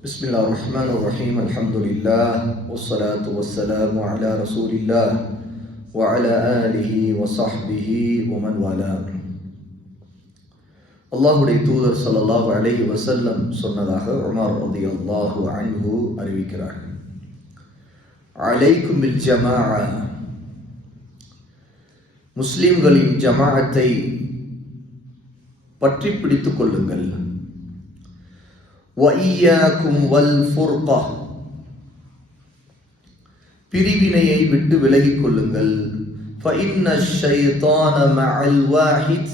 بسم الله الرحمن الرحيم الحمد لله والصلاة والسلام على رسول الله وعلى آله وصحبه ومن والاه அல்லாஹுடைய தூதர் ஸல்லல்லாஹு அலைஹி வஸல்லம் சொன்னதாக உமர் ரலியல்லாஹு அன்ஹு அறிவிக்கிறார்கள் அலைக்கும் பில் ஜமாஅ முஸ்லிம்களின் ஜமாஅத்தை பற்றி பிடித்துக் கொள்ளுங்கள் وَإِيَّاكُمْ وَالْفُرْقَةِ பிரிவினையை விட்டு விலகிக் கொள்ளுங்கள் فَإِنَّ الشَّيْطَانَ مَعَ الْوَاحِدِ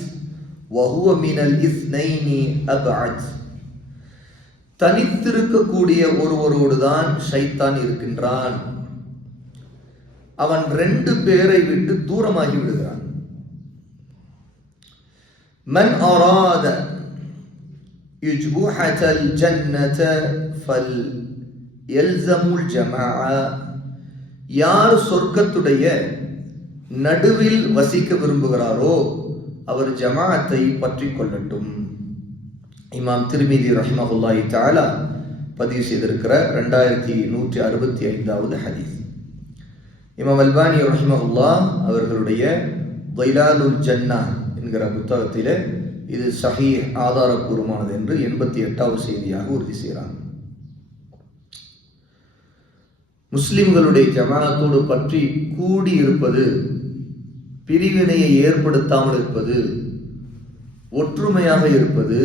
وَهُوَ مِنَ الْإِثْنَيْنِ أَبْعَدُ தனித்திருக்கக்கூடிய ஒருவரோடு தான் ஷைத்தான் இருக்கின்றான் அவன் ரெண்டு பேரை விட்டு தூரமாகி விடுகிறான் மன் அராத يجبوحة الجنة فليلزم الجماعة யார் சொர்க்கத்துடைய நடுவில் வசிக்க விரும்புகிறாரோ அவர் ஜமாஅத்தை பற்றி கொள்ளட்டும் இமாம் திருமிதி ரஹ்மஹுல்லாஹி தாலா பதிவு செய்திருக்கிற ரெண்டாயிரத்தி நூற்றி அறுபத்தி ஐந்தாவது ஹதீஸ் இமாம் அல்பானி ரஹ்மஹுல்லா அவர்களுடைய வைலாலுல் ஜன்னா என்கிற புத்தகத்திலே இது சஹி ஆதாரப்பூர்வமானது என்று எண்பத்தி எட்டாவது செய்தியாக உறுதி செய்கிறாங்க முஸ்லிம்களுடைய ஜமானத்தோடு பற்றி கூடி இருப்பது பிரிவினையை ஏற்படுத்தாமல் இருப்பது ஒற்றுமையாக இருப்பது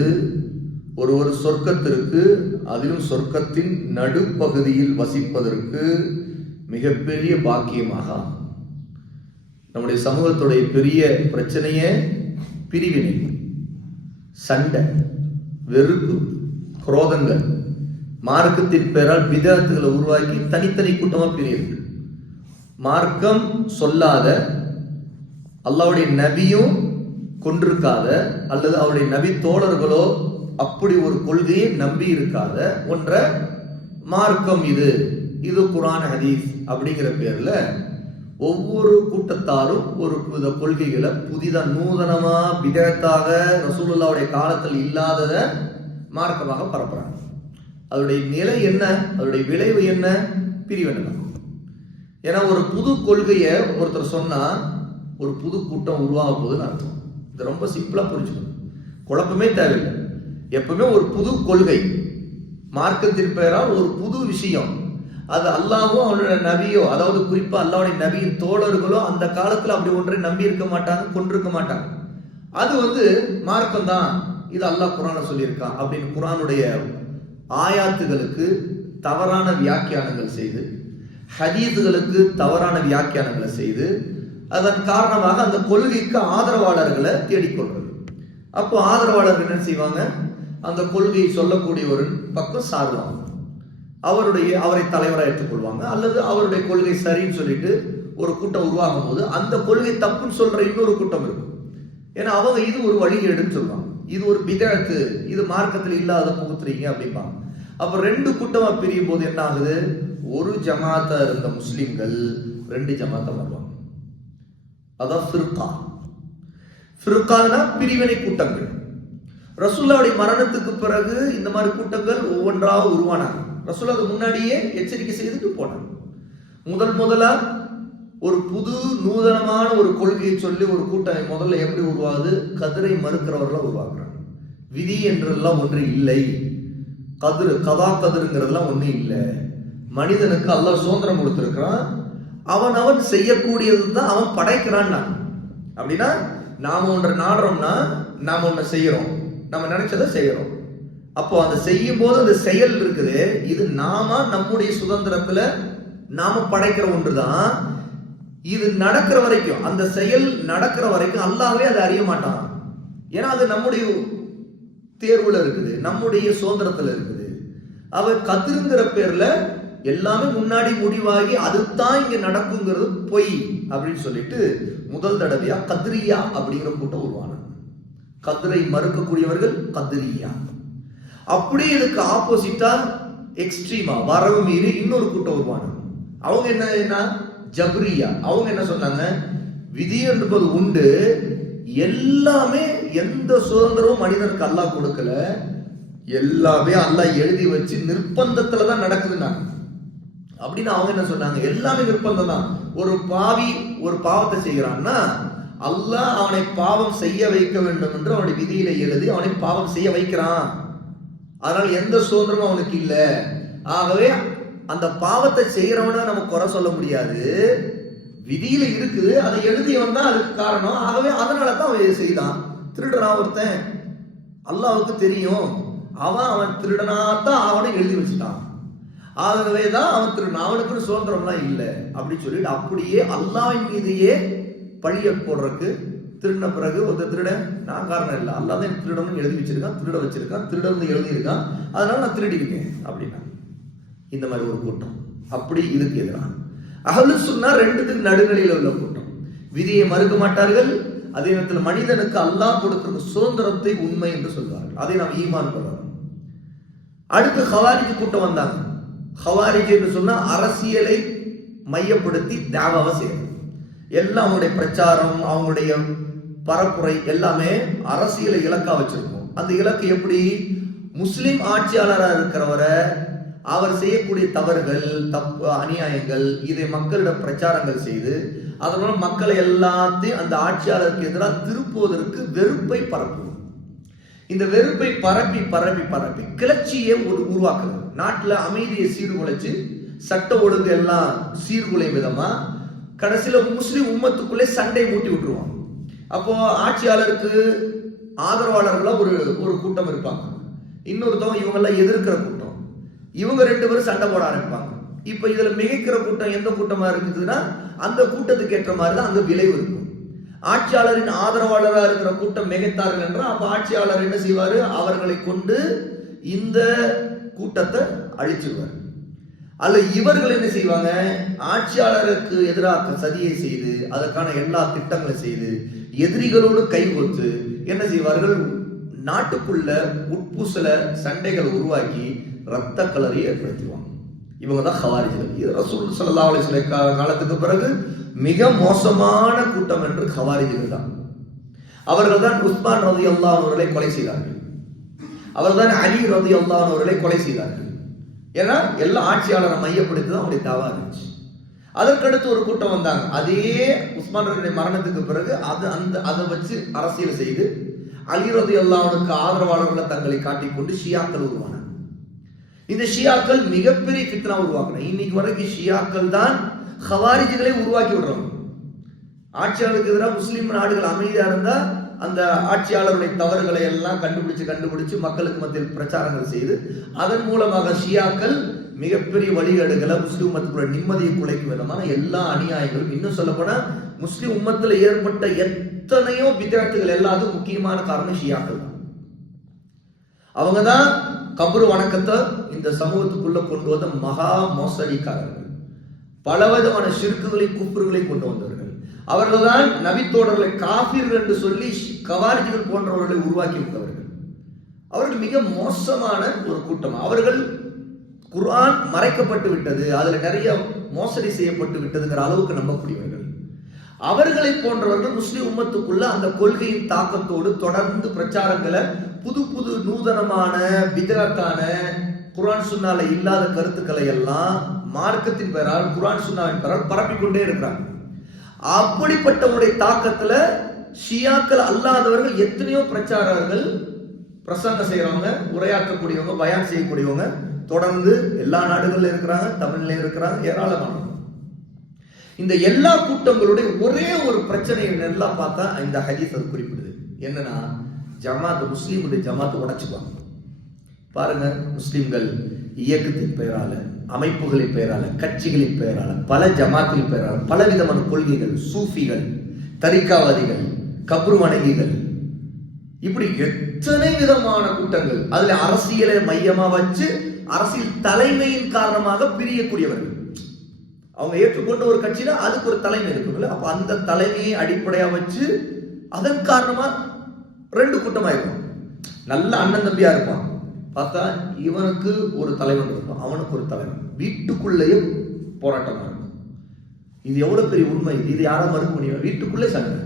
ஒரு ஒரு சொர்க்கத்திற்கு அதிலும் சொர்க்கத்தின் நடுப்பகுதியில் வசிப்பதற்கு மிகப்பெரிய பாக்கியமாக நம்முடைய சமூகத்துடைய பெரிய பிரச்சனையே பிரிவினை. சண்டை வெறுப்பு குரோதங்கள் மார்க்கத்தின் பெயரால் விதத்துகளை உருவாக்கி தனித்தனி கூட்டமாக பிரியுது. மார்க்கம் சொல்லாத அல்லாவுடைய நபியும் கொண்டிருக்காத அல்லது அவருடைய நபி தோழர்களோ அப்படி ஒரு கொள்கையை நம்பி இருக்காத ஒன்ற மார்க்கம் இது. இது குரான் ஹதீஸ் அப்படிங்கிற பேர்ல ஒவ்வொரு கூட்டத்தாரும் ஒரு வித கொள்கைகளை புதிதாக நூதனமா விதத்தாக ரசூலுல்லாவுடைய காலத்தில் இல்லாதத மார்க்கமாக பரப்புறாங்க. அதனுடைய நிலை என்ன? அதனுடைய விளைவு என்ன? பிரிவினை ஏன்னா ஒரு புது கொள்கையை ஒருத்தர் சொன்னால் ஒரு புது கூட்டம் உருவாக போகுதுன்னு அர்த்தம். இது ரொம்ப சிம்பிளாக புரிஞ்சுக்கணும். குழப்பமே தேவையில்லை. எப்பவுமே ஒரு புது கொள்கை. மார்க்கத்தின் பெயரால் ஒரு புது விஷயம். அது அல்லாவும் அவனோட நபியோ அதாவது குறிப்பா அல்லாவுடைய நபியின் தோழர்களோ அந்த காலத்துல அப்படி ஒன்றை நம்பி இருக்க மாட்டாங்க கொண்டிருக்க மாட்டாங்க. அது வந்து மார்க்கம் தான் இது அல்லாஹ் குரான சொல்லியிருக்கான் அப்படின்னு குரானுடைய ஆயாத்துகளுக்கு தவறான வியாக்கியானங்கள் செய்து ஹதீதுகளுக்கு தவறான வியாக்கியானங்களை செய்து அதன் காரணமாக அந்த கொள்கைக்கு ஆதரவாளர்களை தேடிக்கொள்றது. அப்போ ஆதரவாளர்கள் என்ன செய்வாங்க? அந்த கொள்கையை சொல்லக்கூடிய ஒரு பக்கம் சாருவாங்க. அவருடைய அவரை தலைவராக ஏற்றுக்கொள்வாங்க. அல்லது அவருடைய கொள்கை சரின்னு சொல்லிட்டு ஒரு கூட்டம் உருவாகும் போது அந்த கொள்கை தப்புன்னு சொல்ற இன்னொரு கூட்டம் இருக்கும். ஏன்னா அவங்க இது ஒரு வழிகேடுன்னு சொல்லுவாங்க. இது ஒரு பிதழத்து இது மார்க்கத்தில் இல்லாத புகுத்துறீங்க அப்படிம்பாங்க. அப்ப ரெண்டு கூட்டமா பிரியும் போது என்ன ஆகுது? ஒரு ஜமாத்தா இருந்த முஸ்லிம்கள் ரெண்டு ஜமாத்தா வருவாங்க. அதான் ஃபிர்கா. ஃபிர்கானா பிரிவினை கூட்டங்கள். ரசுல்லாவுடைய மரணத்துக்கு பிறகு இந்த மாதிரி கூட்டங்கள் ஒவ்வொன்றாக உருவானாங்க. ரசூலாக்கு முன்னாடியே எச்சரிக்கை செய்துட்டு போனாங்க முதல் முதலா ஒரு புது நூதனமான ஒரு கொள்கையை சொல்லி ஒரு கூட்டம் முதல்ல எப்படி உருவாகுது? கதிரை மறுக்கிறவர்களாக உருவாக்குறாங்க. விதி என்றெல்லாம் ஒன்று இல்லை. கதிர் கதா கதிருங்கிறதெல்லாம் ஒன்று இல்லை. மனிதனுக்கு அல்லாஹ் சுதந்திரம் கொடுத்துருக்கிறான். அவன் அவன் செய்யக்கூடியது தான் அவன் படைக்கிறான் அப்படின்னா நாம ஒன்றை நாடுறோம்னா நாம ஒன்றை செய்யறோம். நம்ம நினைச்சதை செய்யறோம். அப்போ அந்த செய்யும் போது அந்த செயல் இருக்குது. இது நாம நம்முடைய சுதந்திரத்துல நாம படைக்கிற ஒன்றுதான். இது நடக்கிற வரைக்கும் அந்த செயல் நடக்கிற வரைக்கும் அல்லாவே அதை அறிய மாட்டான். ஏன்னா அது நம்முடைய தேர்வுல இருக்குது நம்முடைய சுதந்திரத்துல இருக்குது. அவ கதிருங்கிற பேர்ல எல்லாமே முன்னாடி முடிவாகி அதுதான் இங்க நடக்குங்கிறது பொய் அப்படின்னு சொல்லிட்டு முதல் தடவையா கதிரியா அப்படிங்கிற கூட்டம் உருவான கதிரை மறுக்கக்கூடியவர்கள் கதிரியா. அப்படியே இதுக்கு ஆப்போசிட்டா எக்ஸ்ட்ரீமா வரவு மீறி இன்னொரு கூட்டம் உருவான அவங்க என்ன என்ன? ஜப்ரியா. அவங்க என்ன சொன்னாங்க? விதி என்பது உண்டு. எல்லாமே எந்த சுதந்திரமும் மனிதனுக்கு அல்லாஹ் கொடுக்கல. எல்லாமே அல்லாஹ் எழுதி வச்சு நிர்பந்தத்துல தான் நடக்குதுன்னாங்க. அப்படின்னு அவங்க என்ன சொன்னாங்க? எல்லாமே நிர்பந்தம் தான். ஒரு பாவி ஒரு பாவத்தை செய்கிறான்னா அல்லாஹ் அவனை பாவம் செய்ய வைக்க வேண்டும் என்று அவனுடைய விதியில எழுதி அவனை பாவம் செய்ய வைக்கிறான். அதனால எந்த சுதந்திரமும் அவனுக்கு இல்லை. ஆகவே அந்த பாவத்தை செய்யறவன நம்ம குறை சொல்ல முடியாது. விதியில இருக்குது. அதை எழுதியவன் தான் அதுக்கு காரணம். ஆகவே அதனால தான் அவன் செய்தான். திருடனா ஒருத்தன் அல்லாவுக்கு தெரியும். அவன் அவன் திருடனா தான் அவனை எழுதி வச்சுட்டான். ஆகவே தான் அவன் திரு அவனுக்குன்னு சுதந்திரம்லாம் இல்லை. அப்படின்னு சொல்லிட்டு அப்படியே அல்லாவின் மீதையே பழிய போடுறதுக்கு திருடின பிறகு ஒருத்தர் திருடன் நான் காரணம் இல்லை. அல்லாஹ் தான் எனக்கு எழுதி வச்சிருக்கான் திருட வச்சிருக்கான் திருடன் எழுதியிருக்கான். அதனால நான் திருடிக்கிட்டேன் அப்படின்னா. இந்த மாதிரி ஒரு கூட்டம். அப்படி இதுக்கு எதிராக அகலு சொன்னா ரெண்டுத்துக்கு நடுநிலையில் உள்ள கூட்டம். விதியை மறுக்க மாட்டார்கள். அதே நேரத்தில் மனிதனுக்கு அல்லாஹ் கொடுக்கிற சுதந்திரத்தை உண்மை என்று சொல்வார்கள். அதை நாம் ஈமான் கொள்ளணும். அடுத்து ஹவாரிஜ் கூட்டம் வந்தாங்க. ஹவாரிஜ் என்று சொன்னா அரசியலை மையப்படுத்தி தேவாவை செய்யணும். எல்லாம் அவங்களுடைய பிரச்சாரம் அவங்களுடைய பரப்புரை எல்லாமே அரசியலை இலக்கா வச்சிருக்கும். அந்த இலக்கு எப்படி? முஸ்லிம் ஆட்சியாளராக இருக்கிறவரை அவர் செய்யக்கூடிய தவறுகள் தப்பு அநியாயங்கள் இதை மக்களிடம் பிரச்சாரங்கள் செய்து அதனால மக்களை எல்லாத்தையும் அந்த ஆட்சியாளருக்கு எதிராக திருப்புவதற்கு வெறுப்பை பரப்பும் இந்த வெறுப்பை பரப்பி பரப்பி பரப்பி கிளர்ச்சியை ஒரு உருவாக்குது. நாட்டில் அமைதியை சீர்குலைச்சு சட்ட ஒழுங்கு எல்லாம் சீர்குலை விதமா கடைசியில் முஸ்லீம் உம்மத்துக்குள்ளே சண்டை மூட்டி விட்டுருவான் அப்போ ஆட்சியாளருக்கு ஆதரவாளர்களாக ஒரு ஒரு கூட்டம் இருப்பாங்க. இன்னொருத்தவங்க இவங்கெல்லாம் எதிர்க்கிற கூட்டம். இவங்க ரெண்டு பேரும் சண்டை போட ஆரம்பிப்பாங்க. இப்போ இதில் மிகைக்கிற கூட்டம் எந்த கூட்டமாக இருக்குதுன்னா அந்த கூட்டத்துக்கு ஏற்ற மாதிரி தான் அந்த விளைவு இருக்கும். ஆட்சியாளரின் ஆதரவாளராக இருக்கிற கூட்டம் மிகைத்தார்கள் என்றால் அப்போ ஆட்சியாளர் என்ன செய்வார்? அவர்களை கொண்டு இந்த கூட்டத்தை அழிச்சிடுவார் அல்ல இவர்கள் என்ன செய்வாங்க? ஆட்சியாளருக்கு எதிராக சதியை செய்து அதற்கான எல்லா திட்டங்களும் செய்து எதிரிகளோடு கைகோர்த்து என்ன செய்வார்கள்? நாட்டுக்குள்ள உட்பூசல சண்டைகளை உருவாக்கி ரத்த கலரை ஏற்படுத்துவாங்க இவங்க தான் ஹவாரிஜிகள் இது ரசூல் சல்லா அலிஸ்ல காலத்துக்கு பிறகு மிக மோசமான கூட்டம் என்று ஹவாரிஜிகள் தான். அவர்கள் தான் உஸ்மான் ரதி அல்லாஹர்களை கொலை செய்தார்கள். அவர்தான் அலி ரதி அல்லாஹர்களை கொலை செய்தார்கள். ஏன்னா எல்லா ஆட்சியாளரை மையப்படுத்தி தான் அவருடைய தாவா இருந்துச்சு. அதற்கடுத்து ஒரு கூட்டம் வந்தாங்க. அதே உஸ்மான் மரணத்துக்கு பிறகு அது அந்த அதை வச்சு அரசியல் செய்து அலிரது எல்லாவனுக்கு ஆதரவாளர்களை தங்களை காட்டிக்கொண்டு ஷியாக்கள் உருவானாங்க. இந்த ஷியாக்கள் மிகப்பெரிய ஃபித்னா உருவாக்கின. இன்னைக்கு வரைக்கும் ஷியாக்கள் தான் ஹவாரிஜிகளை உருவாக்கி விடுறாங்க. ஆட்சியாளருக்கு எதிராக முஸ்லீம் நாடுகள் அமைதியா இருந்தா அந்த ஆட்சியாளருடைய தவறுகளை எல்லாம் கண்டுபிடிச்சு கண்டுபிடிச்சு மக்களுக்கு மத்தியில் பிரச்சாரங்கள் செய்து அதன் மூலமாக ஷியாக்கள் மிகப்பெரிய வழிகேடுகளை முஸ்லிம் உம்மத்துக்குள்ள நிம்மதியை குலைக்கும் விதமான எல்லா அநியாயங்களும் இன்னும் சொல்லப்போனால் முஸ்லீம் முஸ்லிம் ஏற்பட்ட எத்தனையோ வித்தியாட்டுகள் எல்லாத்துக்கும் முக்கியமான காரணம் ஷியாக்கள் அவங்க தான் கபரு வணக்கத்தை இந்த சமூகத்துக்குள்ள கொண்டு வந்த மகா மோசடிக்காரர்கள். பலவிதமான சிறுக்குகளை குப்புறுகளை கொண்டு வந்தவர்கள். அவர்கள் தான் நபித்தோடர்களை காபீர்கள் என்று சொல்லி கவாரிஜிகள் போன்றவர்களை உருவாக்கி விட்டவர்கள் அவர்கள் மிக மோசமான ஒரு கூட்டம். அவர்கள் குர்ஆன் மறைக்கப்பட்டு விட்டது அதுல நிறைய மோசடி செய்யப்பட்டு விட்டதுங்கிற அளவுக்கு நம்பக்கூடியவர்கள். அவர்களை போன்றவர்கள் முஸ்லிம் உம்மத்துக்குள்ள அந்த கொள்கையின் தாக்கத்தோடு தொடர்ந்து பிரச்சாரங்களை புது புது நூதனமான பிதரத்தான குரான் சுன்னால இல்லாத கருத்துக்களை எல்லாம் மார்க்கத்தின் பெயரால் குரான் சுன்னாவின் பெயரால் பரப்பிக்கொண்டே இருக்கிறாங்க. அப்படிப்பட்டவருடைய தாக்கத்துல ஷியாக்கள் அல்லாதவர்கள் எத்தனையோ பிரச்சாரர்கள் பிரசங்க செய்யறவங்க உரையாற்றக்கூடியவங்க பயான் செய்யக்கூடியவங்க தொடர்ந்து எல்லா நாடுகளில் இருக்கிறாங்க தமிழ்ல இருக்கிறாங்க ஏராளமானவங்க இந்த எல்லா கூட்டங்களுடைய ஒரே ஒரு பிரச்சனையை நல்லா பார்த்தா இந்த ஹதீஸ் அது குறிப்பிடுது. என்னன்னா ஜமாத் முஸ்லீமுடைய ஜமாத் உடைச்சுப்பாங்க பாருங்க முஸ்லீம்கள் இயக்கத்தின் பெயரால அமைப்புகளின் பெயரால கட்சிகளின் பெயரால பல ஜமாத்தின் பெயரால பல விதமான கொள்கைகள் சூஃபிகள் தரிக்காவாதிகள் கபரு வணங்கிகள். இப்படி எத்தனை விதமான கூட்டங்கள். அதுல அரசியலை மையமா வச்சு அரசியல் தலைமையின் காரணமாக பிரியக்கூடியவர்கள். அவங்க ஏற்றுக்கொண்ட ஒரு கட்சியில அதுக்கு ஒரு தலைமை இருக்கும்ல அப்ப அந்த தலைமையை அடிப்படையா வச்சு அதன் காரணமா ரெண்டு கூட்டமா இருக்கும். நல்ல அண்ணன் தம்பியா இருப்பான். பார்த்தா இவனுக்கு ஒரு தலைவன் இருக்கும். அவனுக்கு ஒரு தலைவன். வீட்டுக்குள்ளேயே போராட்டமா இருக்கும். இது எவ்வளவு பெரிய உண்மை. இது இது யாரும் மறுக்க முடியும்? வீட்டுக்குள்ளே சண்டை.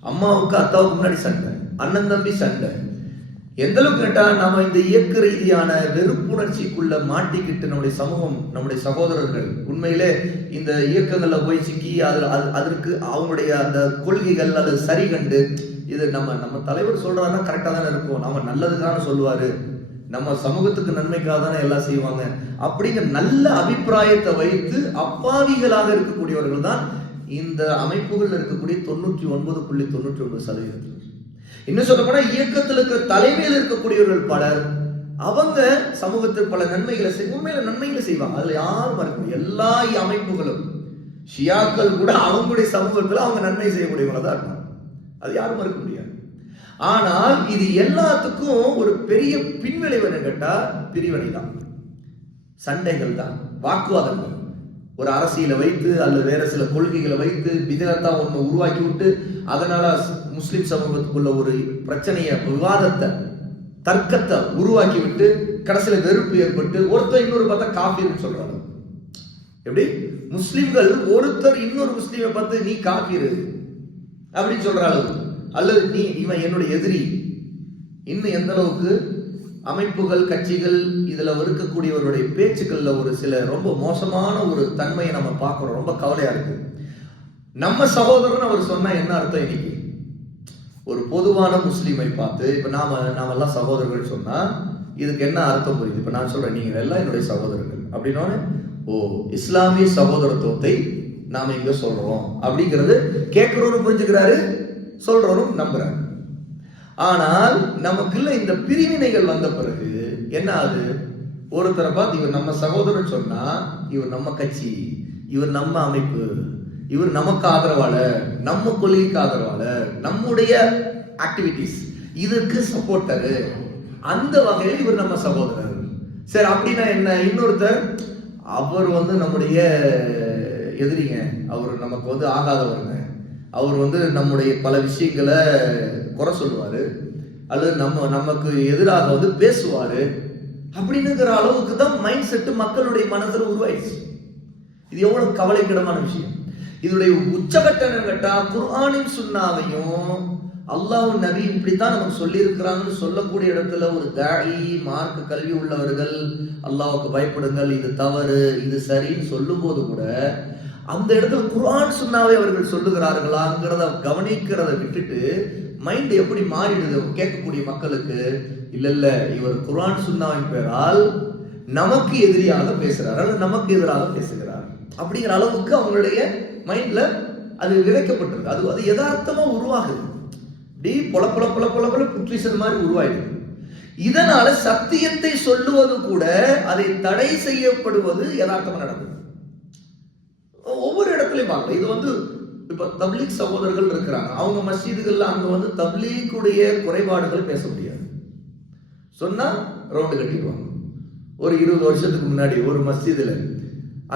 அம்மாவுக்கு அத்தாவுக்கு முன்னாடி சண்டை. அண்ணன் தம்பி சண்டை. எந்த அளவுக்கு நம்ம நாம இந்த இயக்க ரீதியான வெறுப்புணர்ச்சிக்குள்ள மாட்டிக்கிட்டு நம்முடைய சமூகம் நம்முடைய சகோதரர்கள் உண்மையிலே இந்த இயக்கங்களில் போய் சிக்கி அதில் அது அதற்கு அவங்களுடைய அந்த கொள்கைகள் அல்லது சரி கண்டு இது நம்ம நம்ம தலைவர் சொல்றாருன்னா கரெக்டாக தானே இருக்கும். நம்ம நல்லதுக்கான சொல்லுவாரு. நம்ம சமூகத்துக்கு நன்மைக்காக தானே எல்லாம் செய்வாங்க. அப்படிங்கிற நல்ல அபிப்பிராயத்தை வைத்து அப்பாவிகளாக இருக்கக்கூடியவர்கள் தான் இந்த அமைப்புகள் இருக்கக்கூடிய தொண்ணூற்றி ஒன்பது புள்ளி தொண்ணூற்றி ஒன்பது சதவீதத்தில். இன்னும் சொல்ல இயக்கத்தில் இருக்கிற தலைமையில் இருக்கக்கூடியவர்கள் பலர் அவங்க சமூகத்தில் பல நன்மைகளை செய் உண்மையில நன்மைகளை செய்வாங்க. அதுல யாரும் மறக்க எல்லா அமைப்புகளும் ஷியாக்கள் கூட அவங்களுடைய சமூகத்தில் அவங்க நன்மை செய்யக்கூடியவங்களா தான் அது யாரும் மறுக்க முடியாது. ஆனால் இது எல்லாத்துக்கும் ஒரு பெரிய பின்விளைவு என்ன கேட்டா பிரிவினை தான் சண்டைகள் தான் வாக்குவாதங்கள். ஒரு அரசியலை வைத்து அல்லது வேற சில கொள்கைகளை வைத்து பிதனத்தா ஒன்று உருவாக்கி விட்டு அதனால முஸ்லிம் சமூகத்துக்குள்ள ஒரு பிரச்சனையை விவாதத்தை தர்க்கத்தை உருவாக்கி விட்டு கடைசியில் வெறுப்பு ஏற்பட்டு ஒருத்தர் இன்னொரு பார்த்தா காஃபின்னு சொல்றாங்க. எப்படி? முஸ்லிம்கள் ஒருத்தர் இன்னொரு முஸ்லீமை பார்த்து நீ காஃபிரு அப்படின்னு சொல்ற அளவு. அல்லது நீ இவன் என்னுடைய எதிரி. இன்னும் எந்த அளவுக்கு அமைப்புகள் கட்சிகள் இதுல இருக்கக்கூடியவருடைய பேச்சுக்கள்ல ஒரு சில ரொம்ப மோசமான ஒரு தன்மையை நம்ம பார்க்கிறோம். ரொம்ப கவலையா இருக்கு. நம்ம சகோதரன் அவர் சொன்னால் என்ன அர்த்தம் இன்னைக்கு? ஒரு பொதுவான முஸ்லீமை பார்த்து இப்ப நாம நாம எல்லாம் சகோதரர்கள் சொன்னா இதுக்கு என்ன அர்த்தம் புரியுது? இப்ப நான் சொல்றேன் நீங்க எல்லாம் என்னுடைய சகோதரர்கள். அப்படின்னா ஓ இஸ்லாமிய சகோதரத்துவத்தை நாம இங்க சொல்றோம். அப்படிங்கிறது கேட்குறவரும் புரிஞ்சுக்கிறாரு சொல்கிறவரும் நம்புறாரு. ஆனால் நமக்குள்ள இந்த பிரிவினைகள் வந்த பிறகு என்ன ஆகுது ஒருத்தரை பார்த்து இவர் நம்ம சகோதரன் சொன்னா இவர் நம்ம கட்சி இவர் நம்ம அமைப்பு இவர் நமக்கு ஆதரவாளர் நம்ம கொள்கைக்கு ஆதரவாளர் நம்முடைய ஆக்டிவிட்டிஸ் இதற்கு சப்போர்ட்டரு அந்த வகையில் இவர் நம்ம சகோதரர். சரி அப்படின்னா என்ன? இன்னொருத்தர் அவர் வந்து நம்முடைய எதிரிங்க. அவர் நமக்கு வந்து ஆகாதவருங்க. அவர் வந்து நம்முடைய பல விஷயங்களை குறை சொல்லுவார் அல்லது நம்ம நமக்கு எதிராக வந்து பேசுவார் அப்படின்னுங்கிற அளவுக்கு தான் மைண்ட் செட்டு மக்களுடைய மனதில் உருவாயிடுச்சு. இது எவ்வளவு கவலைக்கிடமான விஷயம். இதனுடைய உச்சகட்டம் கேட்டா குர்ஆனின் சுன்னாவையும் அல்லாஹ் நபி இப்படித்தான் நமக்கு சொல்லியிருக்கிறாங்கன்னு சொல்லக்கூடிய இடத்துல ஒரு தாயி மார்க்க கல்வி உள்ளவர்கள் அல்லாவுக்கு பயப்படுங்கள் இது தவறு இது சரின்னு சொல்லும் போது கூட அந்த இடத்துல குர்ஆன் சுன்னாவை அவர்கள் சொல்லுகிறார்களாங்கிறத கவனிக்கிறத விட்டுட்டு மைண்ட் எப்படி மாறிடுது கேட்கக்கூடிய மக்களுக்கு இல்ல இல்ல இவர் குரான் சுண்ணாவின் பெயரால் நமக்கு எதிரியாக பேசுகிறார் அல்லது நமக்கு எதிராக பேசுகிறார். அப்படிங்கிற அளவுக்கு அவங்களுடைய மைண்ட்ல அது விதைக்கப்பட்டிருக்கு. அது அது யதார்த்தமா உருவாகுது. இப்படி பொல பொல பொல பொல பொல புற்றுசல் மாதிரி உருவாயிடுது. இதனால சத்தியத்தை சொல்லுவது கூட அதை தடை செய்யப்படுவது யதார்த்தமா நடக்குது. ஒவ்வொரு இடத்துலையும் பார்க்கலாம். இது வந்து இப்போ தப்லீக் சகோதரர்கள் இருக்கிறாங்க. அவங்க மஸ்ஜிதுகள்ல அங்கே வந்து தப்லீக்குடைய குறைபாடுகள் பேச முடியாது. சொன்னால் ரவுண்டு கட்டிடுவாங்க. ஒரு இருபது வருஷத்துக்கு முன்னாடி ஒரு மஸ்ஜிதுல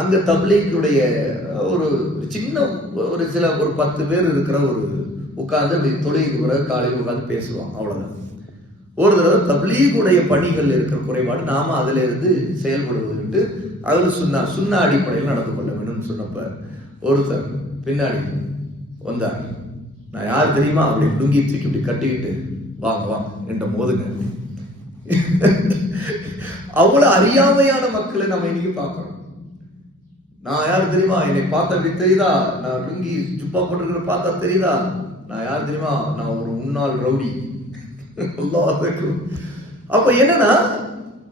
அங்கே தப்லீக்குடைய ஒரு சின்ன ஒரு சில ஒரு பத்து பேர் இருக்கிற ஒரு உட்காந்து அப்படி தொழிலுக்கு பிறகு காலையில் உட்காந்து பேசுவாங்க. அவ்வளோதான் ஒரு தடவை தப்லீகுடைய பணிகள் இருக்கிற குறைபாடு நாம அதுல இருந்து செயல்படுவதுட்டு அதில் சுண்ணா சுண்ணா அடிப்படையில் நடந்து கொள்ள வேணும்னு சொன்னப்ப ஒருத்தர் பின்னாடி வந்தார் நான் யார் தெரியுமா? அப்படி டுங்கி தூக்கி இப்படி கட்டிக்கிட்டு வாங்க வாங்க என்ற மோதுங்க. அவ்வளோ அறியாமையான மக்களை நம்ம இன்னைக்கு பார்க்குறோம். நான் யார் தெரியுமா? என்னை பார்த்தா அப்படி தெரியுதா? நான் லுங்கி ஜுப்பா போட்டிருக்கிற பார்த்தா தெரியுதா? நான் யார் தெரியுமா? நான் ஒரு முன்னாள் ரவுடி. அப்போ என்னன்னா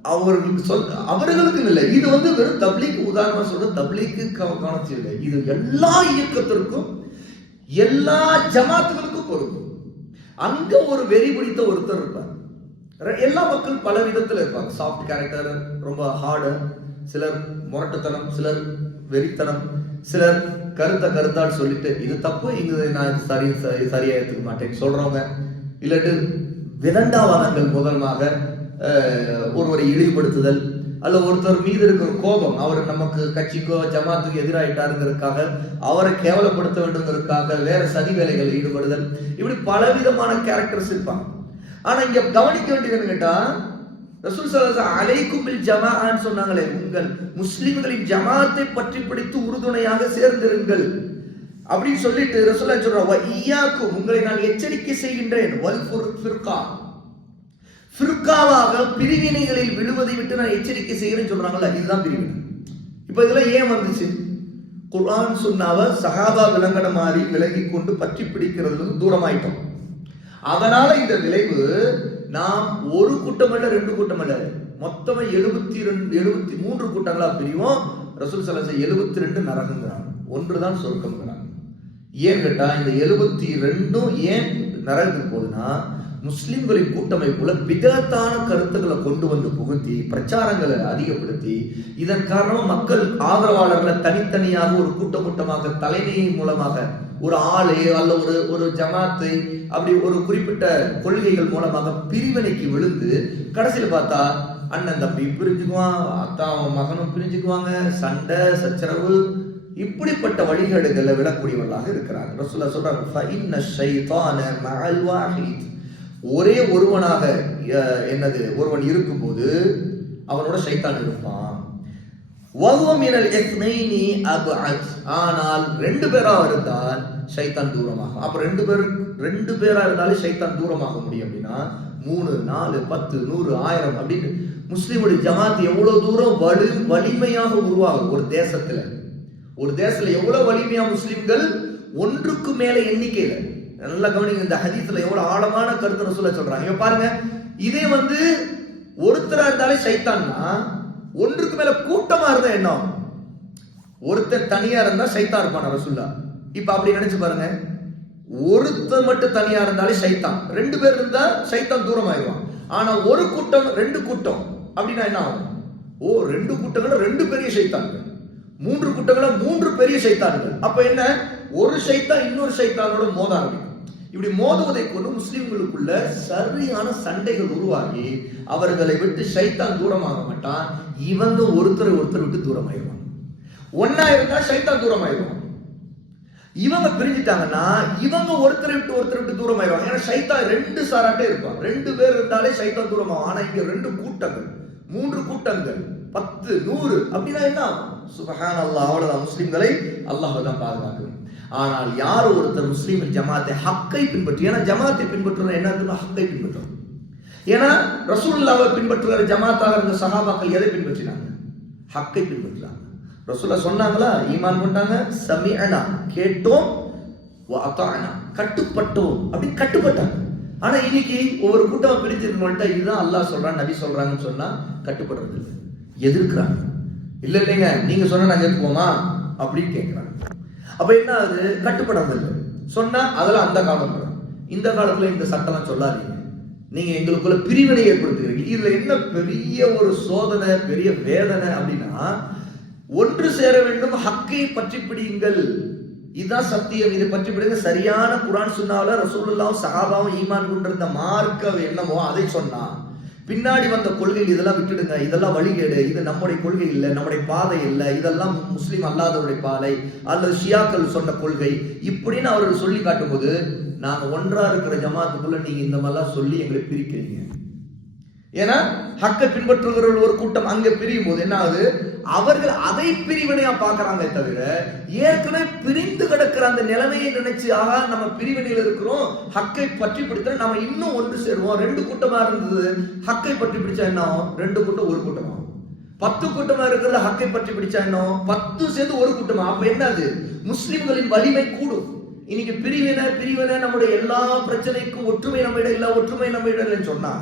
அவர்களுக்கு சொல் அவர்களுக்கு இல்லை. இது வந்து வெறும் தப்லீக்கு உதாரணமா சொல்ற தப்லீக்கு கவனிச்சு இல்லை. இது எல்லா இயக்கத்திற்கும் எல்லா ஜமாத்துகளுக்கும் பொருந்தும். அங்க ஒரு வெறி பிடித்த ஒருத்தர் இருப்பார். எல்லா மக்கள் பல விதத்தில் இருப்பாங்க. சாஃப்ட் கேரக்டர் ரொம்ப ஹார்டு சிலர் முரட்டுத்தனம் சிலர் வெறித்தனம் சிலர் கருத்த கருத்தான்னு சொல்லிட்டு இது தப்பு இங்க நான் சரி சரியா எடுத்துக்க மாட்டேன் சொல்றவங்க. இல்லாட்டு விதண்டாவாதங்கள் முதலமாக ஒருவரை இழிவுபடுத்துதல் அல்ல ஒருத்தர் மீது இருக்கிற கோபம் அவர் நமக்கு கட்சிக்கோ ஜமாத்துக்கு எதிராயிட்டாருங்கிறதுக்காக அவரை கேவலப்படுத்த வேண்டுங்கிறதுக்காக வேற சதி வேலைகள் ஈடுபடுதல். இப்படி பலவிதமான கேரக்டர்ஸ் இருப்பாங்க. ஆனா இங்க கவனிக்க வேண்டியதுன்னு கேட்டா ரசூல் சலாசா அலைக்கும் ஜமான்னு சொன்னாங்களே உங்கள் முஸ்லிம்களின் ஜமாத்தை பற்றி பிடித்து உறுதுணையாக சேர்ந்திருங்கள். அப்படின்னு சொல்லிட்டு ரசூல்லா சொல்றா உங்களை நான் எச்சரிக்கை செய்கின்றேன். வல் ஃபிர்கா ஃபிர்காவாக பிரிவினைகளில் விழுவதை விட்டு நான் எச்சரிக்கை செய்கிறேன்னு சொல்றாங்கல்ல இதுதான் பிரிவினை. இப்போ இதெல்லாம் ஏன் வந்துச்சு? குர்ஆன் சுன்னாவை சஹாபா விலங்கன மாதிரி விலகி கொண்டு பற்றி பிடிக்கிறதுல இருந்து தூரமாயிட்டோம். அதனால இந்த விளைவு நாம் ஒரு கூட்டம் அல்ல ரெண்டு கூட்டம் அல்ல. மொத்தமா எழுபத்தி ரெண்டு எழுபத்தி மூன்று கூட்டங்களா பிரிவோம். ரசூல் சலசை எழுபத்தி ரெண்டு நரகங்கிறாங்க ஒன்றுதான் சொர்க்கம்ங்கிறாங்க. ஏன் கேட்டா இந்த எழுபத்தி ரெண்டும் ஏன் நரகத்துக்கு போகுதுன்னா முஸ்லிம்களின் கூட்டமைப்புல பிதத்தான கருத்துக்களை கொண்டு வந்து புகுத்தி பிரச்சாரங்களை அதிகப்படுத்தி இதன் காரணமா மக்கள் ஆதரவாளர்களை தனித்தனியாக ஒரு கூட்ட கூட்டமாக தலைமையின் மூலமாக ஒரு ஆளு அல்ல ஒரு ஒரு ஜமாத்து அப்படி ஒரு குறிப்பிட்ட கொள்கைகள் மூலமாக பிரிவினைக்கு விழுந்து கடைசியில் பார்த்தா அண்ணன் தம்பி பிரிஞ்சுக்குவான் அத்தா அவன் மகனும் பிரிஞ்சுக்குவாங்க சண்டை சச்சரவு இப்படிப்பட்ட வழிகேடுகளை விடக்கூடியவர்களாக இருக்கிறாங்க. ரசூல்லா சொல்றாங்க ஒரே ஒருவனாக என்னது ஒருவன் இருக்கும்போது அவனோட சைத்தான் இருப்பான். ஆனால் ரெண்டு பேரா இருந்தால் ஷைத்தான் தூரமாகும். அப்ப ரெண்டு பேர் ரெண்டு பேரா இருந்தாலே சைத்தான் தூரமாக முடியும் அப்படின்னா மூணு நாலு பத்து நூறு ஆயிரம் அப்படின்னு முஸ்லீமுடைய ஜமாத் எவ்வளவு தூரம் வலு வலிமையாக உருவாகும் ஒரு தேசத்துல. ஒரு தேசத்துல எவ்வளவு வலிமையா முஸ்லிம்கள் ஒன்றுக்கு மேல எண்ணிக்கையில. நல்லா கவனிங்க இந்த ஹதீஸ்ல எவ்வளவு ஆழமான கருத்து ரசூல சொல்றாங்க. இப்ப பாருங்க இதே வந்து ஒருத்தரா இருந்தாலே சைத்தான்னா ஒன்றுக்கு மேல கூட்டமா இருந்தா என்ன ஆகும்? ஒருத்தர் தனியா இருந்தா சைத்தா இருப்பான் ரசுல்லா இப்ப அப்படி நினைச்சு பாருங்க ஒருத்தர் மட்டும் தனியா இருந்தாலே சைத்தான். ரெண்டு பேர் இருந்தா சைத்தான் தூரம் ஆயிடுவான் ஆனா ஒரு கூட்டம் ரெண்டு கூட்டம் அப்படின்னா என்ன ஆகும்? ஓ ரெண்டு கூட்டங்களும் ரெண்டு பெரிய சைத்தான்கள். மூன்று கூட்டங்களும் மூன்று பெரிய சைத்தான்கள். அப்ப என்ன? ஒரு சைத்தான் இன்னொரு சைத்தானோட மோத இப்படி மோதுவதை கொண்டு முஸ்லிம்களுக்குள்ள சரியான சண்டைகள் உருவாகி அவர்களை விட்டு சைத்தான் தூரமாக மாட்டான். இவங்க ஒருத்தரை ஒருத்தர் விட்டு தூரமாயிடுவாங்க. ஒன்னா இருந்தா சைத்தான் தூரமாயிருவான் இவங்க பிரிஞ்சிட்டாங்கன்னா இவங்க ஒருத்தரை விட்டு ஒருத்தர் விட்டு தூரம் ஆயிடுவாங்க ஏன்னா சைத்தான் ரெண்டு சாராட்டே இருப்பான். ரெண்டு பேர் இருந்தாலே சைத்தான் தூரம் ஆகும் ஆனா இங்க ரெண்டு கூட்டங்கள். மூன்று கூட்டங்கள். பத்து நூறு. அப்படின்னா என்ன சுபஹான் அல்லாஹ் அவ்வளவுதான். முஸ்லிம்களை அல்லாஹ் தான் பாதுகாக்கணும் ஆனால் யார் ஒருத்தர் முஸ்லீம் ஜமாத்தை ஹக்கை பின்பற்றி ஏன்னா ஜமாத்தை பின்பற்றுறது என்ன ஹக்கை பின்பற்றும். ஏன்னா ரசூல்லாவை பின்பற்றுகிற ஜமாத்தாக இருந்த சகாபாக்கள் எதை பின்பற்றினாங்க? ஹக்கை பின்பற்றினாங்க. ரசூல்லா சொன்னாங்களா? ஈமான் சமி சமிஅனா கேட்டோம். கட்டுப்பட்டோம். அப்படி கட்டுப்பட்டாங்க. ஆனா இன்னைக்கு ஒவ்வொரு கூட்டம் பிரிஞ்சிருக்கவங்கள்ட்ட இதுதான் அல்லாஹ் சொல்றான் நபி சொல்றாங்கன்னு சொன்னா கட்டுப்படுறது இல்லை எதிர்க்கிறாங்க. இல்லை இல்லைங்க நீங்க சொன்னா நாங்க ஏற்றுப்போமா அப்படின்னு கேட்கிறாங்க அப்போ என்ன ஆகுது? கட்டுப்படுறது சொன்னால் அதெல்லாம் அந்த காலம் இந்த காலத்தில் இந்த சட்டம்லாம் சொல்லாதீங்க. நீங்கள் எங்களுக்குள்ள பிரிவினை ஏற்படுத்துகிறீங்க. இதில் என்ன பெரிய ஒரு சோதனை பெரிய வேதனை அப்படின்னா ஒன்று சேர வேண்டும் ஹக்கை பற்றி பிடியுங்கள். இதுதான் சத்தியம். இதை பற்றி பிடிங்க. சரியான குரான் சொன்னாவில் ரசூலுல்லாவும் சஹாபாவும் ஈமான் கொண்டிருந்த மார்க்க என்னமோ அதை சொன்னான். பின்னாடி வந்த கொள்கைகள் இதெல்லாம் விட்டுடுங்க. இதெல்லாம் வழிகேடு. இது நம்முடைய கொள்கை இல்லை நம்முடைய பாதை இல்லை. இதெல்லாம் முஸ்லீம் அல்லாதவருடைய பாதை. அல்லது ஷியாக்கள் சொன்ன கொள்கை. இப்படின்னு அவர்கள் சொல்லி காட்டும்போது நாங்கள் ஒன்றா இருக்கிற ஜமாத்துக்குள்ள நீங்க இந்த மாதிரிலாம் சொல்லி எங்களை பிரிக்கிறீங்க. ஏன்னா ஹக்கை பின்பற்றுகிறவர்கள் ஒரு கூட்டம் அங்கே பிரியும் போது என்ன ஆகுது? அவர்கள் அதை பிரிவினையா பார்க்கறாங்களே தவிர ஏற்கனவே பிரிந்து கிடக்கிற அந்த நிலைமையை நினைச்சு ஆகா நம்ம பிரிவினையில் இருக்கிறோம் ஹக்கை பற்றி பிடித்த நம்ம இன்னும் ஒன்று சேருவோம் ரெண்டு கூட்டமா இருந்தது ஹக்கை பற்றி பிடிச்சா என்ன ஆகும்? ரெண்டு கூட்டம் ஒரு கூட்டமா பத்து கூட்டமா இருக்கிறது ஹக்கை பற்றி பிடிச்சா என்ன பத்து சேர்ந்து ஒரு கூட்டமா அப்ப என்னது முஸ்லிம்களின் வலிமை கூடும். இன்னைக்கு பிரிவினை பிரிவினை நம்முடைய எல்லா பிரச்சனைக்கும் ஒற்றுமை நம்ம இடம் இல்லை ஒற்றுமை நம்ம இடம் இல்லைன்னு சொன்னா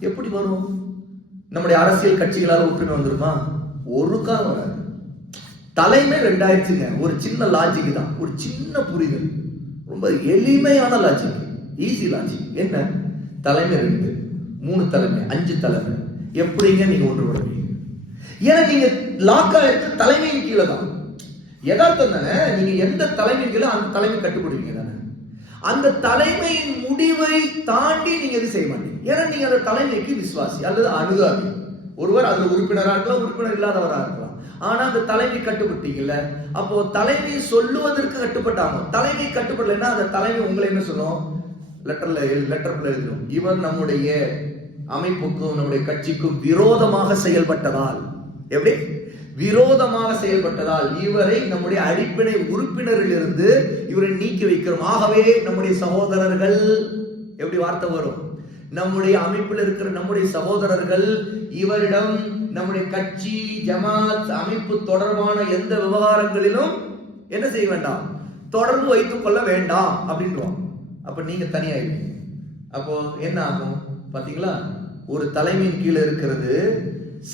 எப்படி வரும்? நம்முடைய அரசியல் கட்சிகளால் ஒற்றுமை வந்துருமா? ஒரு காலம் வராது. தலைமை ரெண்டாயிரத்துங்க. ஒரு சின்ன லாஜிக் தான். ஒரு சின்ன புரிதல். ரொம்ப எளிமையான லாஜிக் ஈஸி லாஜிக் என்ன? தலைமை ரெண்டு. மூணு தலைமை. அஞ்சு தலைமை. எப்படிங்க நீங்க ஒன்று விடுவீங்க ஏன்னா நீங்க லாக் ஆயிருக்கு தலைமையின் கீழே தான். யதார்த்தம் தானே? நீங்க எந்த தலைமையின் கீழே அந்த தலைமை கட்டுப்படுவீங்க தானே? அந்த தலைமையின் முடிவை தாண்டி நீங்க எது செய்ய மாட்டீங்க. ஏன்னா நீங்க அந்த தலைமைக்கு விசுவாசி அல்லது அனுதாபி. ஒருவர் அதுல உறுப்பினராக இருக்கலாம் உறுப்பினர் இல்லாதவராக இருக்கலாம். ஆனா அந்த தலைமை கட்டுப்பட்டீங்கல்ல அப்போ தலைமை சொல்லுவதற்கு கட்டுப்பட்டாங்க. தலைமை கட்டுப்படலைன்னா அந்த தலைமை உங்களை என்ன சொல்லும்? லெட்டர்ல லெட்டர்ல எழுதும் இவர் நம்முடைய அமைப்புக்கும் நம்முடைய கட்சிக்கும் விரோதமாக செயல்பட்டதால். எப்படி? விரோதமாக செயல்பட்டதால் இவரை நம்முடைய அடிப்படை உறுப்பினரில் இருந்து இவரை நீக்கி வைக்கிறோம். ஆகவே நம்முடைய சகோதரர்கள் எப்படி வார்த்தை வரும்? நம்முடைய அமைப்பில் இருக்கிற நம்முடைய சகோதரர்கள் இவரிடம் நம்முடைய கட்சி ஜமாத் அமைப்பு தொடர்பான எந்த விவகாரங்களிலும் என்ன செய்ய வேண்டாம். தொடர்பு வைத்துக் கொள்ள வேண்டாம் அப்படின்றோம் அப்ப நீங்க தனியாயிருவீங்க அப்போ என்ன ஆகும்? பாத்தீங்களா? ஒரு தலைமையின் கீழே இருக்கிறது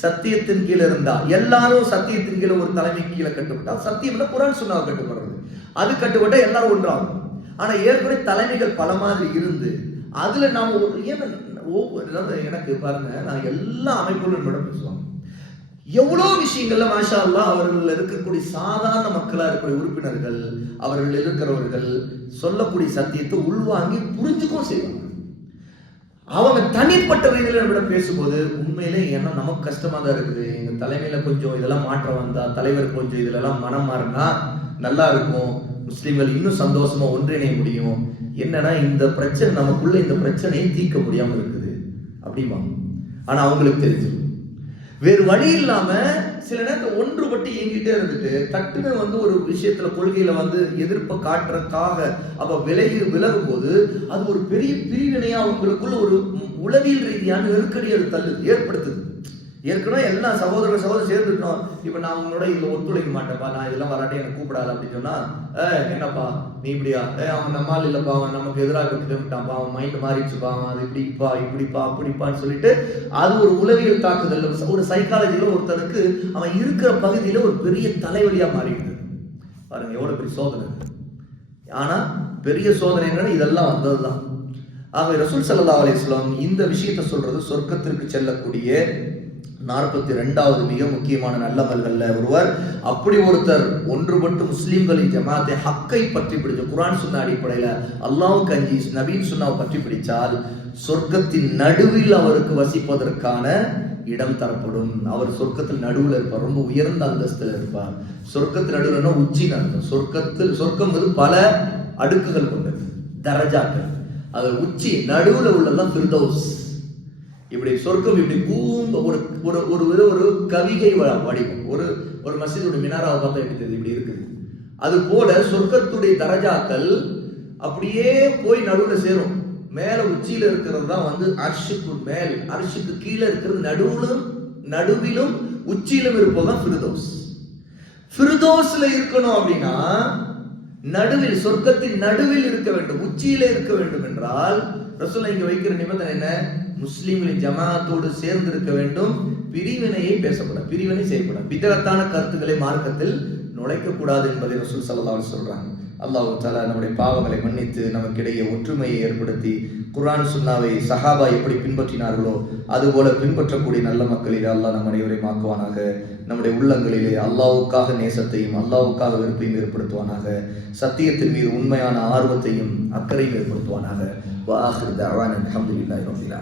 சத்தியத்தின் கீழே இருந்தா எல்லாரும் சத்தியத்தின் கீழே ஒரு தலைமை கீழே கட்டுப்பட்டா சத்தியம்னா குரான் சொன்னாவை கட்டுப்படுறது. அது கட்டுப்பட்டா எல்லாரும் ஒன்றாகும். ஆனா ஏற்கனவே தலைமைகள் பல மாதிரி இருந்து அதுல நாம ஒரு ஏன் ஒவ்வொரு எனக்கு பாருங்க நான் எல்லா அமைப்புகளும் மேடம் பேசுவாங்க. எவ்வளோ விஷயங்கள்ல மாஷா அல்லாஹ் அவர்கள் இருக்கக்கூடிய சாதாரண மக்களா இருக்கக்கூடிய உறுப்பினர்கள் அவர்கள் இருக்கிறவர்கள் சொல்லக்கூடிய சத்தியத்தை உள்வாங்கி புரிஞ்சுக்கவும் செய்வாங்க. அவங்க தனிப்பட்ட ரீதியில் நம்மிடம் பேசும்போது உண்மையிலே ஏன்னா நமக்கு கஷ்டமா தான் இருக்குது. எங்க தலைமையில கொஞ்சம் இதெல்லாம் மாற்றம் வந்தா தலைவர் கொஞ்சம் இதுல எல்லாம் மனம் மாறினா நல்லா இருக்கும். முஸ்லீம்கள் இன்னும் சந்தோஷமா ஒன்றிணைய முடியும். என்னன்னா இந்த பிரச்சனை நமக்குள்ள இந்த பிரச்சனையை தீர்க்க முடியாம இருக்குது. அப்படிமா ஆனா அவங்களுக்கு தெரிஞ்சிடும். வேறு வழி இல்லாம சில நேரத்தில் ஒன்றுபட்டு இயங்கிட்டே இருந்துட்டு டக்குன்னு வந்து ஒரு விஷயத்துல கொள்கையில வந்து எதிர்ப்பை காட்டுறதுக்காக அப்ப விலகி விலகும் போது அது ஒரு பெரிய பிரிவினையா அவங்களுக்குள்ள ஒரு உளவியல் ரீதியான நெருக்கடி அது தள்ளு ஏற்படுத்துது. ஏற்கனவே எல்லா சகோதர சகோதரர் சேர்ந்துட்டோம். இப்ப நான் உங்களோட இதுல ஒத்துழைக்க மாட்டேன்ப்பா. நான் இதெல்லாம் வராட்டி எனக்கு கூப்பிடாது அப்படின்னு சொன்னா ஏ என்னப்பா? நீ இப்படியா? ஏ அவன் நம்மால் இல்லப்பா. அவன் நமக்கு எதிராக கிளம்பிட்டான்ப்பா அவன் மைண்ட் மாறிடுச்சுப்பா. அவன் அது இப்படிப்பா இப்படிப்பா அப்படிப்பான்னு சொல்லிட்டு அது ஒரு உளவியல் தாக்குதல். ஒரு சைக்காலஜியில ஒருத்தனுக்கு அவன் இருக்கிற பகுதியில ஒரு பெரிய தலைவலியா மாறிடுது. பாருங்க எவ்வளவு பெரிய சோதனை ஆனா பெரிய சோதனை என்னன்னு இதெல்லாம் வந்ததுதான். ஆக ரசூல் சல்லா அலிஸ்லாம் இந்த விஷயத்தை சொல்றது சொர்க்கத்திற்கு செல்லக்கூடிய நாற்பத்தி ரெண்டாவது மிக முக்கியமான நல்லமல்கள்ல ஒருவர் அப்படி ஒருத்தர் ஒன்றுபட்டு முஸ்லீம்களின் ஜமாத்தை ஹக்கை பற்றி பிடிச்ச குரான் சொன்ன அடிப்படையில அல்லாஹ் கஞ்சி நபீன் சுன்னாவை பற்றி பிடிச்சால் சொர்க்கத்தின் நடுவில் அவருக்கு வசிப்பதற்கான இடம் தரப்படும். அவர் சொர்க்கத்தில் நடுவில் இருப்பார். ரொம்ப உயர்ந்த அந்தஸ்தில் இருப்பார். சொர்க்கத்தில் நடுவில் உச்சி நடக்கும் சொர்க்கத்தில் சொர்க்கம் வந்து பல அடுக்குகள் கொண்டது. தரஜாக்கள். அது உச்சி நடுவில் உள்ளதான் ஃபிர்தௌஸ். இப்படி சொர்க்கம் இப்படி கூம்ப ஒரு ஒரு ஒரு வித ஒரு கவிகை வடிவம். ஒரு ஒரு மசிதோட மினாராவை பார்த்தா எப்படி தெரியுது? இப்படி இருக்குது. அது போல சொர்க்கத்துடைய தரஜாக்கள் அப்படியே போய் நடுவில் சேரும். மேல உச்சியில இருக்கிறது தான் வந்து அர்ஷுக்கு மேல் அரிசுக்கு கீழே இருக்கிறது நடுவிலும் நடுவிலும் உச்சியிலும் இருப்பதுதான் ஃபிருதோஸ். ஃபிருதோஸ்ல இருக்கணும் அப்படின்னா நடுவில் சொர்க்கத்தின் நடுவில் இருக்க வேண்டும். உச்சியில இருக்க வேண்டும் என்றால் ரசூல் இங்க வைக்கிற நிபந்தனை என்ன? முஸ்லீம்களின் ஜமாத்தோடு சேர்ந்து இருக்க வேண்டும். பிரிவினையை பேசக்கூடாது பிரிவினை செய்யக்கூடாது விதகத்தான கருத்துக்களை மார்க்கத்தில் நுழைக்க கூடாது என்பதை ரசூல் சல்லா சொல்றாங்க. அல்லாஹு தாலா நம்முடைய பாவங்களை மன்னித்து நமக்கிடையே ஒற்றுமையை ஏற்படுத்தி குரான் சுன்னாவை சஹாபா எப்படி பின்பற்றினார்களோ அதுபோல பின்பற்றக்கூடிய நல்ல மக்களிலே அல்லாஹ் நம் அனைவரையும் ஆக்குவானாக நம்முடைய உள்ளங்களிலே அல்லாவுக்காக நேசத்தையும் அல்லாவுக்காக வெறுப்பையும் ஏற்படுத்துவானாக. சத்தியத்தின் மீது உண்மையான ஆர்வத்தையும் அக்கறையும் ஏற்படுத்துவானாக. வாஹிர் தவான் அல்ஹம்துலில்லாஹி ரபில்